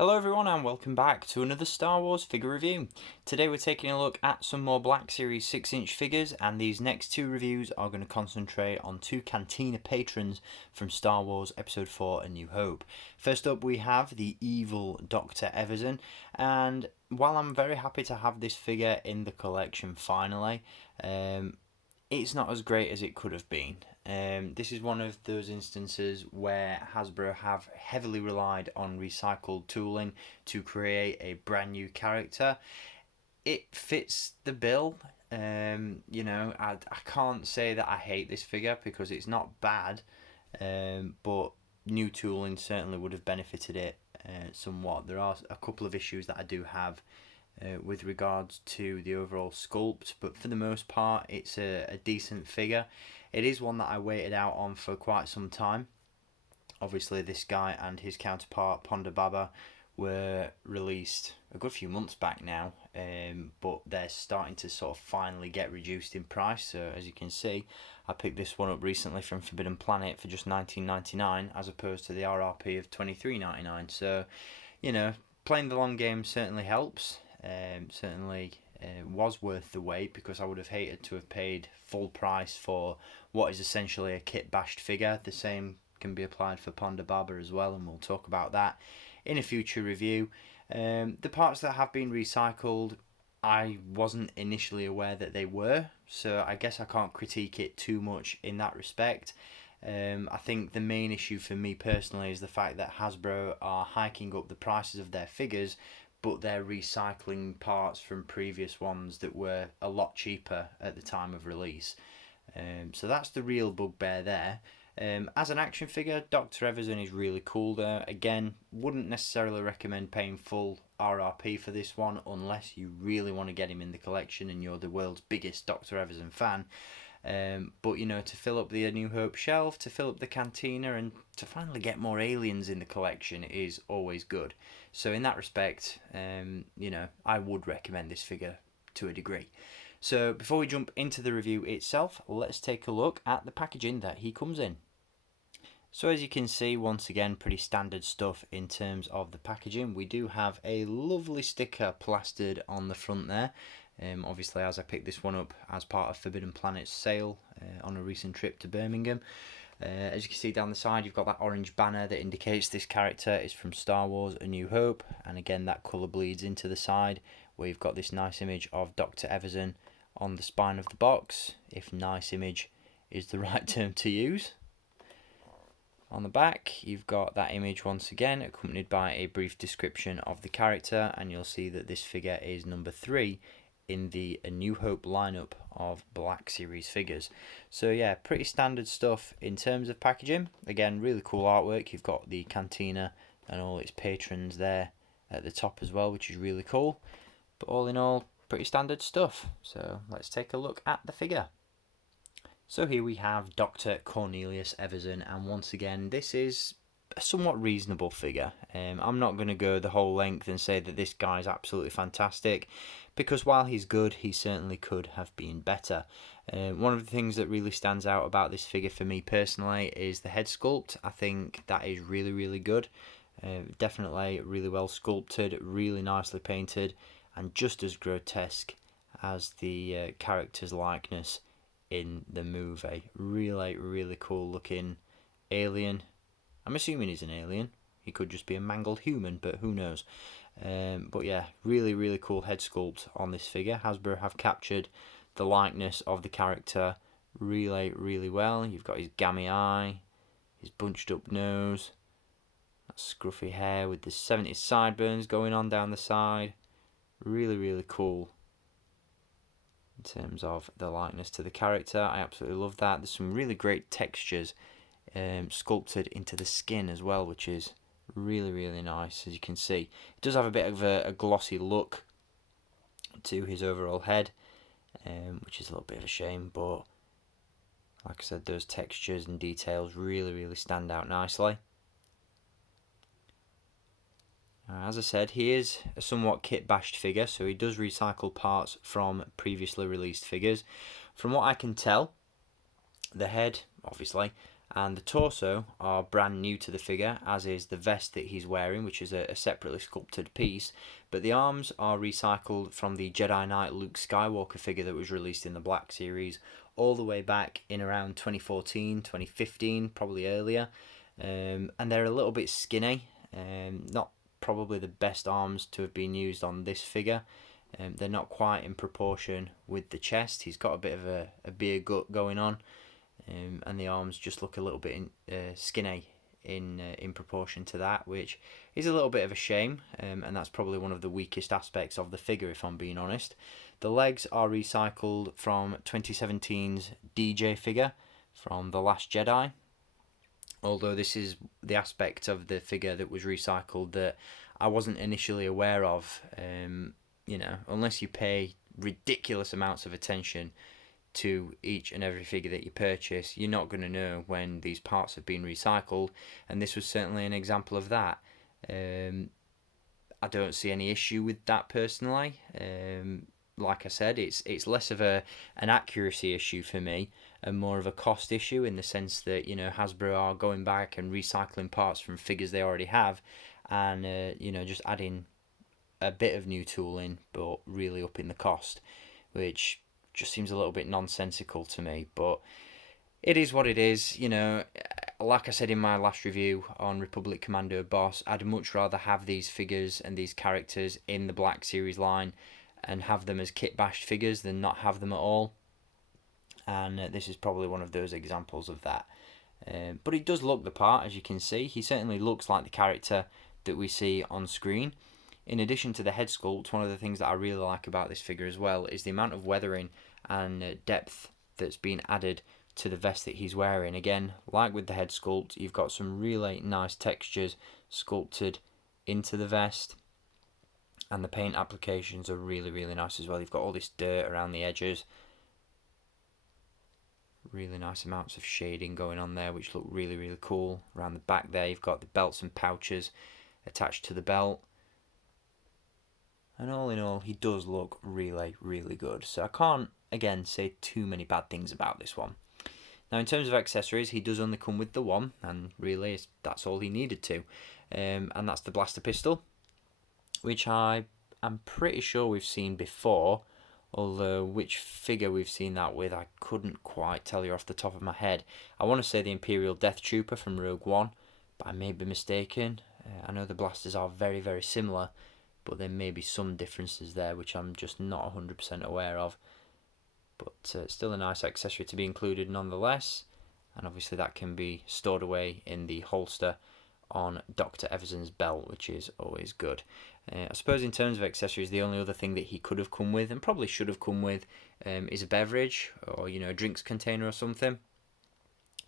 Hello everyone and welcome back to another Star Wars figure review. Today we're taking a look at some more Black Series 6-inch figures, and these next two reviews are going to concentrate on two Cantina patrons from Star Wars Episode 4 A New Hope. First up we have the evil Dr. Evazan, and while I'm very happy to have this figure in the collection finally, it's not as great as it could have been. This is one of those instances where Hasbro have heavily relied on recycled tooling to create a brand new character. It fits the bill. I can't say that I hate this figure because it's not bad, but new tooling certainly would have benefited it somewhat. There are a couple of issues that I do have with regards to the overall sculpt, but for the most part it's a decent figure. It is one that I waited out on for quite some time. Obviously this guy and his counterpart Ponda Baba were released a good few months back now, but they're starting to sort of finally get reduced in price. So as you can see, I picked this one up recently from Forbidden Planet for just $19.99 as opposed to the RRP of $23.99. So, playing the long game certainly helps. Certainly was worth the wait, because I would have hated to have paid full price for what is essentially a kit bashed figure. The same can be applied for Ponda Baba as well, and we'll talk about that in a future review. The parts that have been recycled, I wasn't initially aware that they were, so I guess I can't critique it too much in that respect. I think the main issue for me personally is the fact that Hasbro are hiking up the prices of their figures, but they're recycling parts from previous ones that were a lot cheaper at the time of release. So that's the real bugbear there. As an action figure, Dr. Evazan is really cool there. Again, wouldn't necessarily recommend paying full RRP for this one unless you really want to get him in the collection and you're the world's biggest Dr. Evazan fan. But to fill up the A New Hope shelf, to fill up the Cantina, and to finally get more aliens in the collection is always good. So in that respect, I would recommend this figure to a degree. So before we jump into the review itself, let's take a look at the packaging that he comes in. So as you can see, once again, pretty standard stuff in terms of the packaging. We do have a lovely sticker plastered on the front there. Obviously, as I picked this one up as part of Forbidden Planet's sale on a recent trip to Birmingham. As you can see down the side, you've got that orange banner that indicates this character is from Star Wars A New Hope, and again that colour bleeds into the side where you've got this nice image of Dr. Evazan on the spine of the box, if nice image is the right term to use. On the back you've got that image once again accompanied by a brief description of the character, and you'll see that this figure is number 3 in the A New Hope lineup of Black Series figures. So yeah, pretty standard stuff in terms of packaging. Again, really cool artwork. You've got the Cantina and all its patrons there at the top as well, which is really cool. But all in all, pretty standard stuff. So let's take a look at the figure. So here we have Dr. Cornelius Evazan, and once again this is a somewhat reasonable figure. I'm not going to go the whole length and say that this guy is absolutely fantastic, because while he's good, he certainly could have been better. One of the things that really stands out about this figure for me personally is the head sculpt. I think that is really good. Definitely really well sculpted, really nicely painted, and just as grotesque as the character's likeness in the movie. Really cool looking alien. I'm assuming he's an alien. He could just be a mangled human, but who knows. But yeah, really cool head sculpt on this figure. Hasbro have captured the likeness of the character really well. You've got his gammy eye, his bunched up nose, that scruffy hair with the 70s sideburns going on down the side. Really cool in terms of the likeness to the character. I absolutely love that. There's some really great textures sculpted into the skin as well, which is really nice. As you can see, it does have a bit of a glossy look to his overall head, which is a little bit of a shame, but like I said, those textures and details really stand out nicely. As I said, he is a somewhat kit bashed figure, so he does recycle parts from previously released figures. From what I can tell, the head, obviously, and the torso are brand new to the figure, as is the vest that he's wearing, which is a separately sculpted piece. But the arms are recycled from the Jedi Knight Luke Skywalker figure that was released in the Black Series all the way back in around 2014, 2015, probably earlier. And they're a little bit skinny, not probably the best arms to have been used on this figure. They're not quite in proportion with the chest. He's got a bit of a beer gut going on. And the arms just look a little bit skinny in proportion to that, which is a little bit of a shame, and that's probably one of the weakest aspects of the figure, if I'm being honest. The legs are recycled from 2017's DJ figure from The Last Jedi, although this is the aspect of the figure that was recycled that I wasn't initially aware of. Unless you pay ridiculous amounts of attention to each and every figure that you purchase, you're not going to know when these parts have been recycled, and this was certainly an example of that. I don't see any issue with that personally. Like I said, it's less of an accuracy issue for me and more of a cost issue, in the sense that Hasbro are going back and recycling parts from figures they already have, and just adding a bit of new tooling but really upping the cost, which just seems a little bit nonsensical to me. But it is what it is. Like I said in my last review on Republic Commando Boss, I'd much rather have these figures and these characters in the Black Series line and have them as kit bashed figures than not have them at all. And this is probably one of those examples of that. But it does look the part, as you can see. He certainly looks like the character that we see on screen. In addition to the head sculpt, one of the things that I really like about this figure as well is the amount of weathering and depth that's been added to the vest that he's wearing. Again, like with the head sculpt, you've got some really nice textures sculpted into the vest, and the paint applications are really, really nice as well. You've got all this dirt around the edges, really nice amounts of shading going on there, which look really, really cool. Around the back there, you've got the belts and pouches attached to the belt. And all in all, he does look really, really good. So I can't, again, say too many bad things about this one. Now, in terms of accessories, he does only come with the one, and really that's all he needed to. And that's the blaster pistol, which I am pretty sure we've seen before, although which figure we've seen that with, I couldn't quite tell you off the top of my head. I want to say the Imperial Death Trooper from Rogue One, but I may be mistaken. I know the blasters are very, very similar, but there may be some differences there which I'm just not 100% aware of. But still a nice accessory to be included nonetheless, and obviously that can be stored away in the holster on Dr. Evazan's belt, which is always good. I suppose in terms of accessories, the only other thing that he could have come with, and probably should have come with, is a beverage, or a drinks container or something,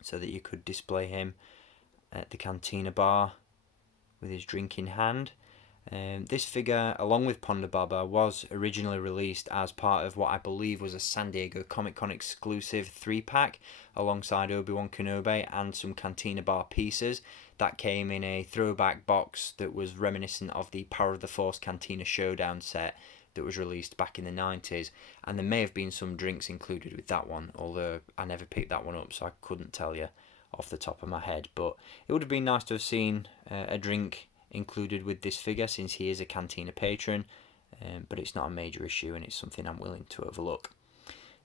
so that you could display him at the cantina bar with his drink in hand. This figure, along with Ponda Baba, was originally released as part of what I believe was a San Diego Comic Con exclusive 3-pack, alongside Obi-Wan Kenobi and some Cantina Bar pieces. That came in a throwback box that was reminiscent of the Power of the Force Cantina Showdown set that was released back in the 90s, and there may have been some drinks included with that one, although I never picked that one up, so I couldn't tell you off the top of my head. But it would have been nice to have seen a drink included with this figure, since he is a Cantina patron, but it's not a major issue, and it's something I'm willing to overlook.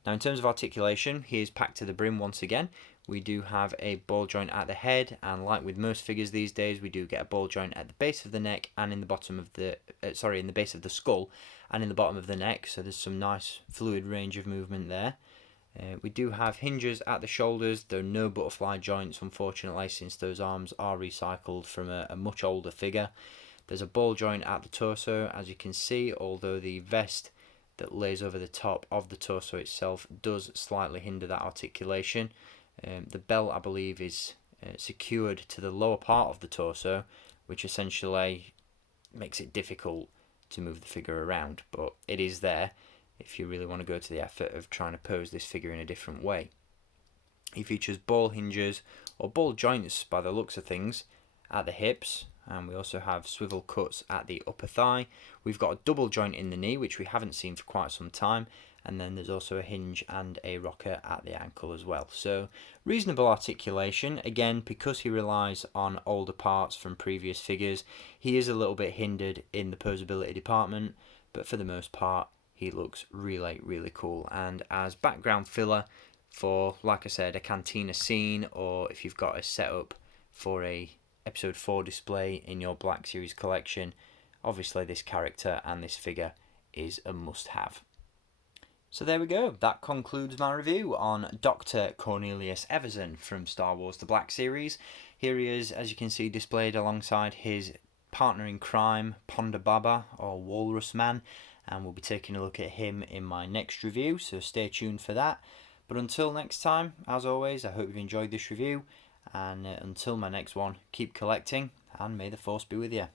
Now, in terms of articulation, he is packed to the brim once again. We do have a ball joint at the head, and like with most figures these days, we do get a ball joint at the base of the neck and in the bottom of the in the base of the skull and in the bottom of the neck. So there's some nice fluid range of movement there. We do have hinges at the shoulders. There are no butterfly joints, unfortunately, since those arms are recycled from a much older figure. There's a ball joint at the torso, as you can see, although the vest that lays over the top of the torso itself does slightly hinder that articulation. The belt, I believe, is secured to the lower part of the torso, which essentially makes it difficult to move the figure around, but it is there if you really want to go to the effort of trying to pose this figure in a different way. He features ball hinges, or ball joints by the looks of things, at the hips, and we also have swivel cuts at the upper thigh. We've got a double joint in the knee, which we haven't seen for quite some time, and then there's also a hinge and a rocker at the ankle as well. So reasonable articulation. Again, because he relies on older parts from previous figures, he is a little bit hindered in the posability department, but for the most part he looks really cool. And as background filler for, like I said, a cantina scene, or if you've got a setup for a episode 4 display in your Black Series collection, obviously this character and this figure is a must-have. So there we go, that concludes my review on Dr. Cornelius Evazan from Star Wars The Black Series. Here he is, as you can see, displayed alongside his partner in crime, Ponda Baba, or Walrus Man, and we'll be taking a look at him in my next review, so stay tuned for that. But until next time, as always, I hope you've enjoyed this review, and until my next one, keep collecting, and may the Force be with you.